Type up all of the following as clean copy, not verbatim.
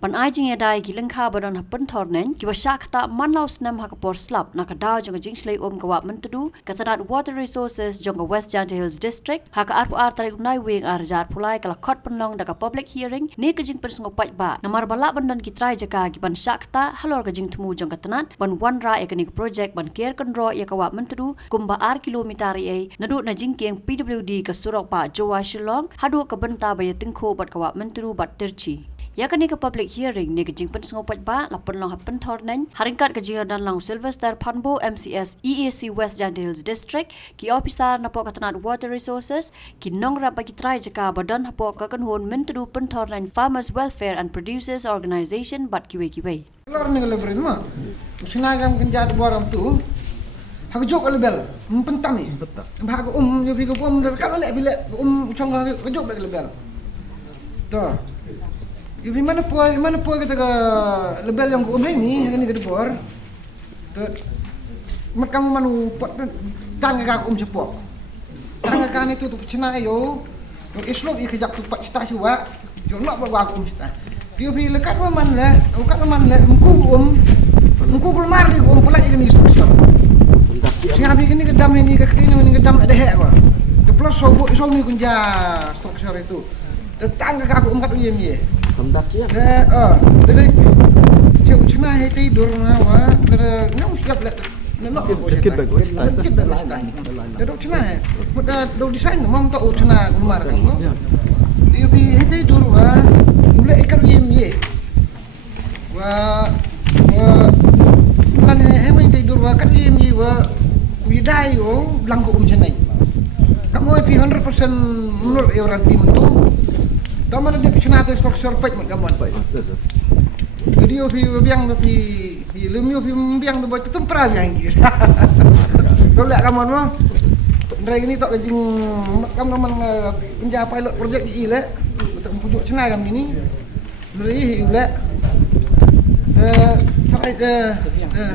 Pan ai jing yadai gilang kha badan hapen thornen ki wasyak ta manlaus nam hakapor slap nakadaw jong jingslei kawat mentudu katanat water resources jong West Janta Hills district haka arpu ar tarik nai wing arjar pulai kala khot penlong daka public hearing ni ke jing persngopat ba namar balak bandan ki trai jaka ki ban syakta halor ke jing temu jong katanat ban wanra economic project ban care konro ya kawat mentudu kumba ar kilometer ai nadu na jingkeng PWD ka surok pa Jowa Shillong hadu ka benta baya tingko bat kawat mentudu bat terci. Ya kini ke public hearing ni kejing pensengopat ba lapan long hapen thornen haringkat kejing dan lang Sylvester Panbo MCS EAC West Janta Hills District ki officer napo katanat water resources ki nongra bagi try jaka badan hapo kakanhon mentudu penthornen Farmers Welfare and Producers Organization bat kiwe. Keluar ni kalau berin mah, senagam kenjat borang tu, aku jok lebel, pentam ni, aku je pergi ke kalau lek bila congga aku jok bagi lebel, tu. Di mana puai kita ke lebel yang aku ni, yang ni ke depor, tu. Macam manu tangga aku cepok, tangga kan itu tu cenai yo, yang islop ikut tu pak cita siwa, jom nak buat aku cita. Piu lekat man le, ukat man le, engkau keluar di pulang ikan instruksi. Siapa ini kedam ini kedam ada hek apa? The plus so ni kunja struktur itu. Tetangga aku umkat uyem ye. Hendak je. Jadi cewek cina heti tidur nawa, ngam siap le. Nak Dikit bagus. Dikit bagus. Duduk cina, muda do desain mam tak cina keluar kan. Piu heti tidur mulai ikan uyem ye. Lan hewan tidur kat uyem ye widai langko cenai. Kamu pi 100% menurut orang tim tu. Taman dia cina tu struktur pek mat kamu. Jadi biang tapi lemio biang tu buat tempera biang gis. Kau lihat kamu mah. Ndrai ini tak kejing kamu penja pilot project di ile. Betul pujuk cina kamu ini. Ndrai ile. Sampai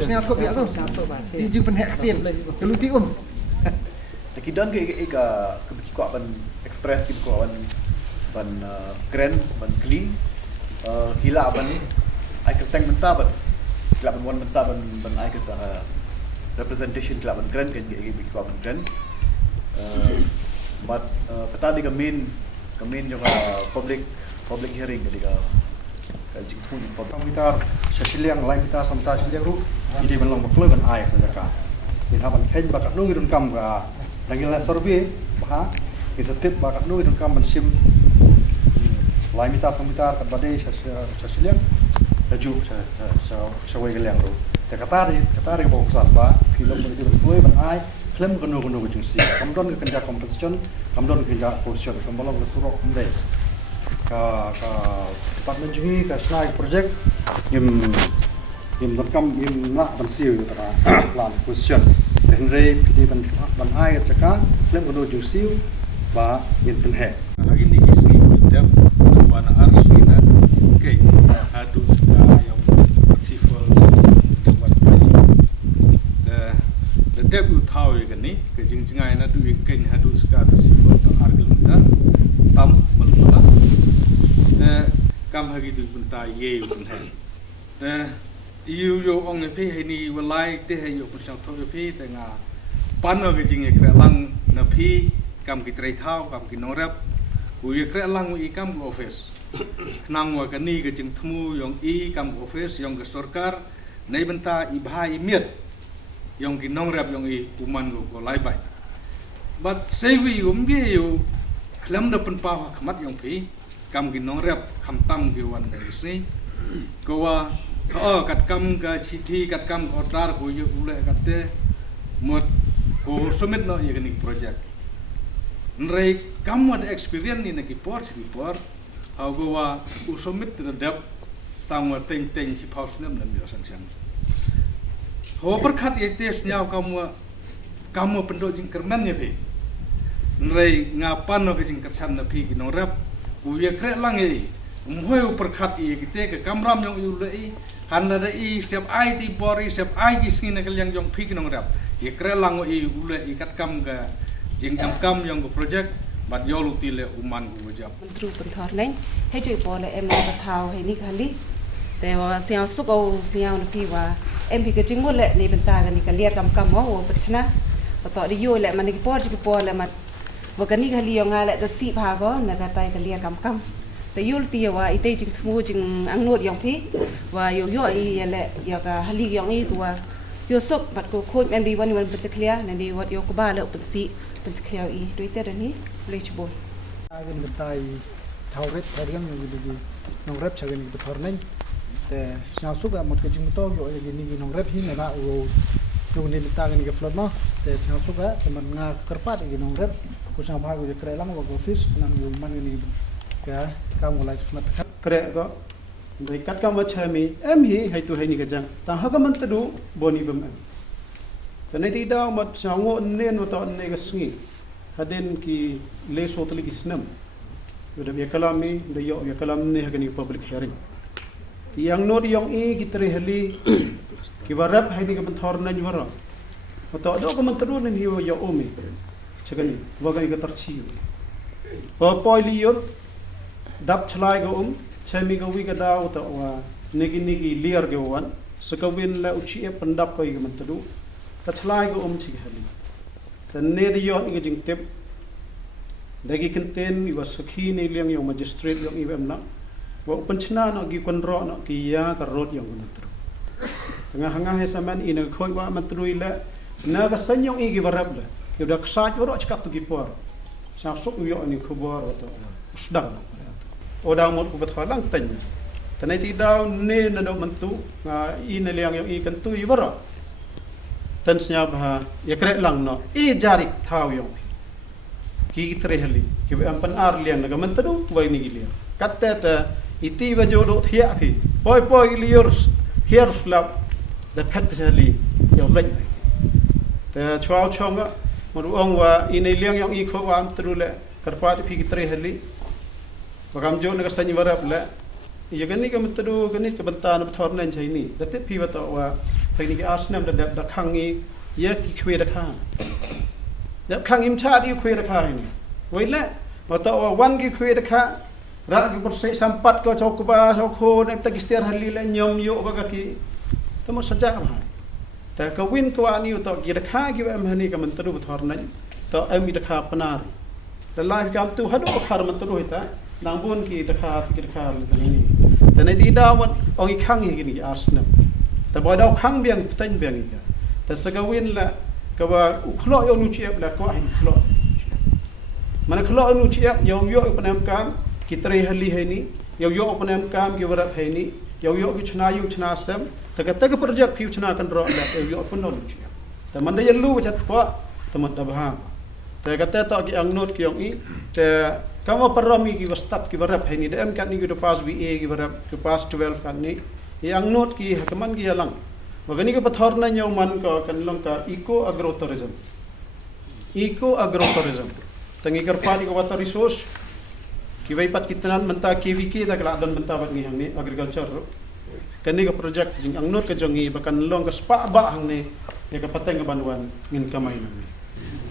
senang sok biak tu. Di penhek tin. Kalau ti Kidan ke kuat ban express ke kuat ban grand ban kli hila ban ai keteng menta ban hila ban wan menta ban ai ke representation hila ban grand kan ke kuat ban grand but peta di main juga public hearing ke jingpun Kita sesilang lain kita sampai sesilang ru jadi belum berkeluar ban air saja. Kita ban kain bakat nungi dun kam ka dangilah survey bah setiap bakat nungi dun kam ban sim lain kita sampai kat badai sesilang laju sawai gelang ru. Kata di bangsa ba film ini berkeluar ban air klaim kenu jengsi. Kamdon ke kerja competition, kamdon ke kerja position, kambalong ke surok mendai. Ka department jungi ka snai project im rekam im nak bansiu tara lan question henry di ban ai chaka lem kono jusiu ba in penhe lagi ni kisi dap wana arsina ke hadu ka yang civil dewan the dap u thau ni ke jingjingai na du ken hadu ska civil to argument tam melpala kam hagi tu punta ye punhen iu yo ong ne phe ni walai te he yo pusang tho phe te nga pano ke jing ekra lang na phi kam ki trai thau kam ki norap u ekra lang u ikam office nang wa ka ni ke jing thmu yong i kam office yong ke sarkar nei benta i bhai miet yong ki norap yong i uman go lai bai but sei wi be yo khlam da pen pa khmat yong phi kam ki norap kham tam ki wan dari sini goa kat kam ka citi kat kam order ko yu ule katte mot ko submit no ye ni project nrei kam ada experience ni ki por how goa u submit terhadap tang teng si paus nem dan biasa sang ho perkhat ye tes nyau kamu pendok jing kerman ye be nrei ngapan no ke jing kersan na phi ki norap u ye kre lang ye umhoi perkhat ye kite ke kamram yang yu le handa i siap ai ti bori siap ai ki sini ke yang jong phi ki norap ye kre lang i ule i kat kam ga jing kam yang go project bat yolu ti le uman go jap Mentru penthor lain hejoi pole em na thau he ni khali แต่ว่าเสียงสุกเอาเสียงที่ว่าเอ็มพีก็จึงหมดแหละในบรรดากันนี่ก็เลียกำว่าว่าปัชนะต่อได้อยู่แหละมันนี่ปอดแล้วมันว่ากันนี่ก็เลียงงาแหละจะสิพาก็นะก็ไตก็เลียกำแต่ยุลตีว่าอีเตจึงทูจึงอังโนดยองพี่ว่าโยโย่อีแหละยากะฮัลลียองอีตัวโยสุกบัดก็โคตรเอ็มดีวันมันจะเคลียร์นั่นดีวัดโยกบ้าแล้วเป็นสิเป็นจะเคลียร์อีด้วยแต่เดี๋ยวนี้เลยชบน Agen bentai thauret thariam ni di nong rep chagen ni thornen te syasu ga mot ke jimto yo ni nong rep hi na ba o yo ni ta ga ni ke flot no te syasu ga seman nga kerpat ni nong rep ku sang bha go kre lang go office nan yo man ni ka kam go lai smat kre go dai kat kam cha mi em hi hai tu hai ni ka jang ta ha ka man ta du boni bam em ta nei ti da mat sango nen wa ta ne ga sngi hadin ki le sotli isnam udah ya kalami da yo ya kalam ne ha ni public hearing yang no yang e ki tre hali ki warap hai ni ka ban thor na ni wara ta do ka man tru ni yo omi chagani wa ga ka tarchi pa poi li yo dap chlai ga chami ga wi ga da ta wa nigi liar ga wan sakawin la uchi e pandap ko ga man tru ta chlai ga chi hali ne di yo ni jing tep dagi kenten i was sakhi ni liang yo magistrate yo ibem na wa panchna no gi konro no ki ya ka rot yo natru nga hanga he saman ina khoi wa matru ila na ka sanyong i gi warab la yo da ksaj ro chkat tu gi por sa sok yo ni khobor to usdang o da mo ku batwa lang tan tanai ti daw ne na do mantu nga ina liang yo i kan tu i wara tan snya ba ya kre lang no i jarik thau yo ki tre hali ki am pan ar liang na man tadu wai ni liang katte ta iti wa jodo thia phi poi lior here flap the pet hali yo lek ta chwa chonga mo ong wa ine liang yong i kho wa am tru le karpa phi ki tre hali wa kam jo na ka sany warap le ya gani ka mtadu gani ka banta na thor nan chai ni da te phi wa to wa phai ni ki asnam da khangi ye ki khwe da kha dap khang im cha di khwe da kha ni wai la ma to wan ki khwe da kha ra ki por se sampat ko chok ba chok kho ne ta ki stiar hali la nyom yo ba ka ki to mo saja ma ta ka win ko ani to ki da kha ki am hani ka man tadu thor nan to am mi da kha panar da live kam tu hadu khar man tadu hita nang bun ki da kha ki da kha ni ta nei ti da wan ong i khang hi ni asnam ta boy daw khang biang tan biang ka ta sa ka win la ka ba khlo yo nu chiep la ko ai khlo mana khlo nu chiep yo panam kam ki tre hali hai ni yo panam kam ki warak hai ni yo ki chna yu chna sam ta ka project phi chna kan ro la yo pun no chiep ta man da yelu chat ko ta man da ba ta ka ta ki ang not ki yong i ta kama parami ki wastat ki warak hai ni da am kan ni ki pass BA ki warak ki pass 12 kan ni yang not ki hakaman ki halang magani ka pathor na nyaw man ka kanlang ka eco agrotourism tangi karpani ka water resource ki wai pat kitanan menta KVK ta kala dan menta bat ngi hang ni agriculture kani ka project jing ang not ka jongi bakan long ka spa ba hang ni ya ka pateng ka banwan ngin kamay na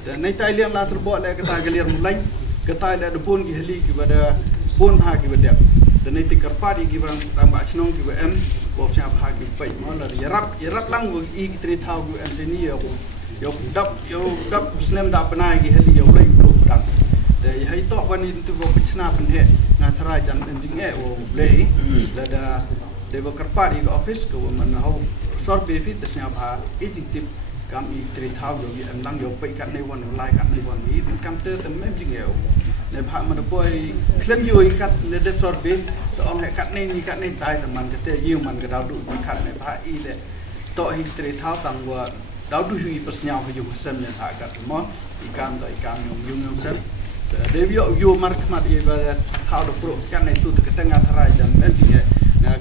dan nei tai liang la turbo le ka ta galir mulai ka ta le debon ki heli ki bada bon ha ki bada dan nei ti karpani ki bang ramba chnong ki ba em ko sia bha ki pai mo la yarap lang go i ki tri thau go em ni yo dap snem da panai ki heli yo lai ko dan de hai to wani tu go pichna pen he na thara jan enjing e o lei la da de go karpani go office ko man hau sor be fit de sia bha i jing tip kam i tri thau yo em lang yo pai kan nei wan lai kan nei wan ni kam te tem em jing e o ne bha man poi klem yo i kat ne de sor be to ong he kat nei ni kat nei tai te man te yiu man ga dau du ni kat ne bha i le to hi tri thau tang wa dau du hi pasnyao hi yo sem ne tha kat mo i kam yong sem de yo mark mat i ba thau do pro kan nei tu te tengah thara jan em jing e na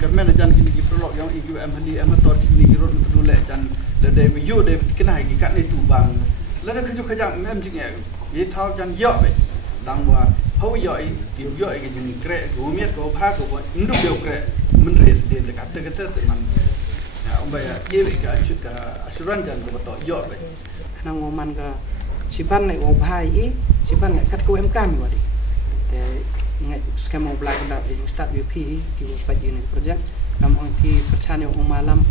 kermen jan kini ki prolog yang i em hani em tor ni ki ro tu le jan de yo de kenai ki kat nei tu bang la de khaju khajang em jing e ye thau jan yo be dang wa hau yo i yo i ki jing kre go miet go pha go ndu yo kre men re de kat te man ya om ba ya ye be ka chut ka asuran jan go to yo be nang oman ka siban nai o bhai i siban ngai kat ko em kam wa di te ngai skema black da is start UP ki pat unit project kam on pi perchan yo malam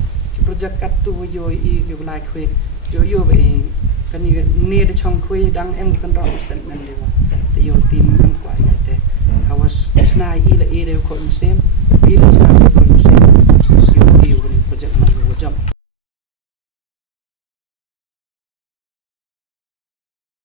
project kat tu yo I ki black khwe yo be kan ni de chong khwe dang em kan ro statement de wa te yo team em kwa ya te I was snai I le de ko sem I le snai ko sem